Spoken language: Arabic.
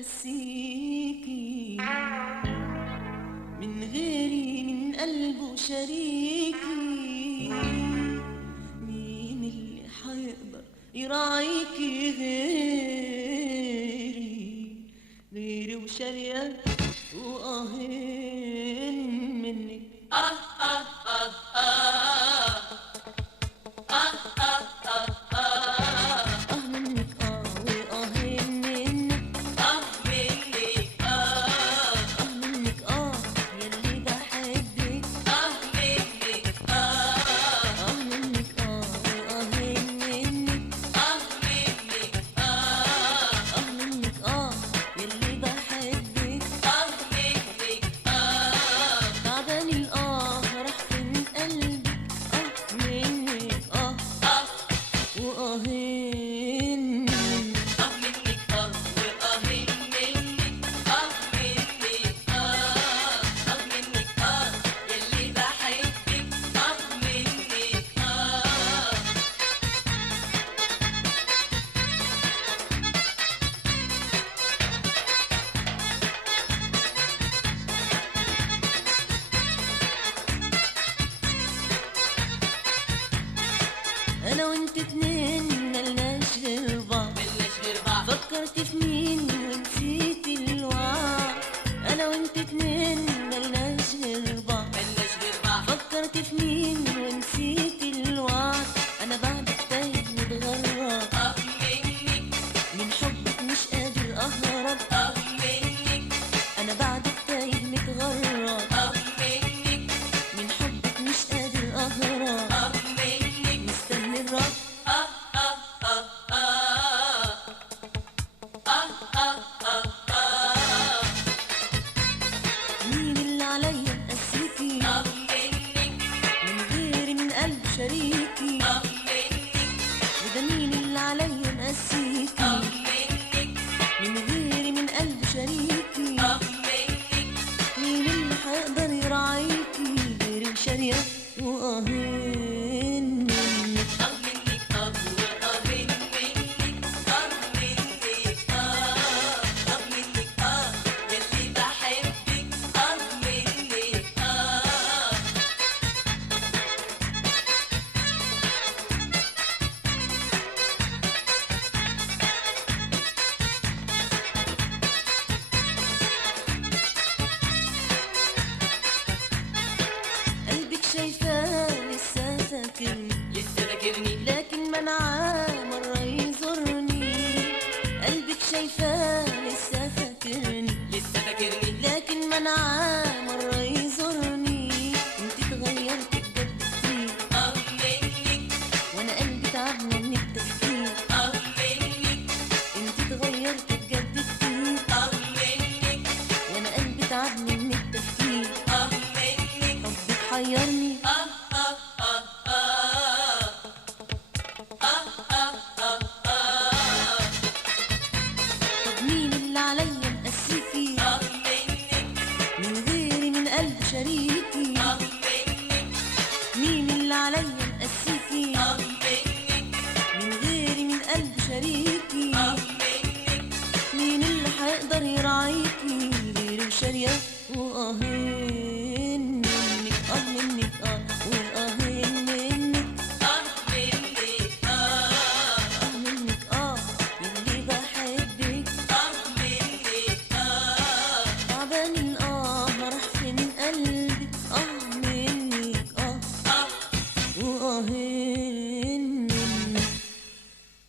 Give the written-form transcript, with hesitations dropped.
نسيكي من غيري من قلبه شريكي. مين اللي حيقدر يراعيكي غيري وشريك وقاهين منك. انا وانت اتنين ملناش غير بعض، فكرت في مين ونسيت الوعد. انا وانت اتنين ملناش غير بعض، فكرت في مين ونسيت الوعد. انا بعدك تايه متغرب من حبك مش قادر اهرب. انا بعدك تايه متغرب من حبك مش قادر اهرب. مستني الرد مين اللي عليا مقسيكي من غيري من قلب شريكي. وده مين اللي عليا مقسيكي من غيري من قلب شريكي. مين اللي هيقدر يراعيكي غيري وشريك وقاهين منك. قلبك شايفاه لسه فاكرني لكن منعاه مرة يزورني. قلبك شايفاه لسه فاكرني لكن منعاه مرة يزورني. انت اتغيرت بجد كتير وانا قلبي تعب من التفكير. انت اتغيرت بجد كتير وانا قلبي تعب من التفكير. حبك حيرني طب مين اللي عليا مقسيكي من غيري من قلب شريكي. مين اللي عليا مقسيكي من غيري من قلب شريكي. مين اللي هيقدر يراعيكي غيري وشريك وقاهين منك. منك وقاهين منك. منك يلي بحبك. تعبان راح فين قلبك. منك وقاهين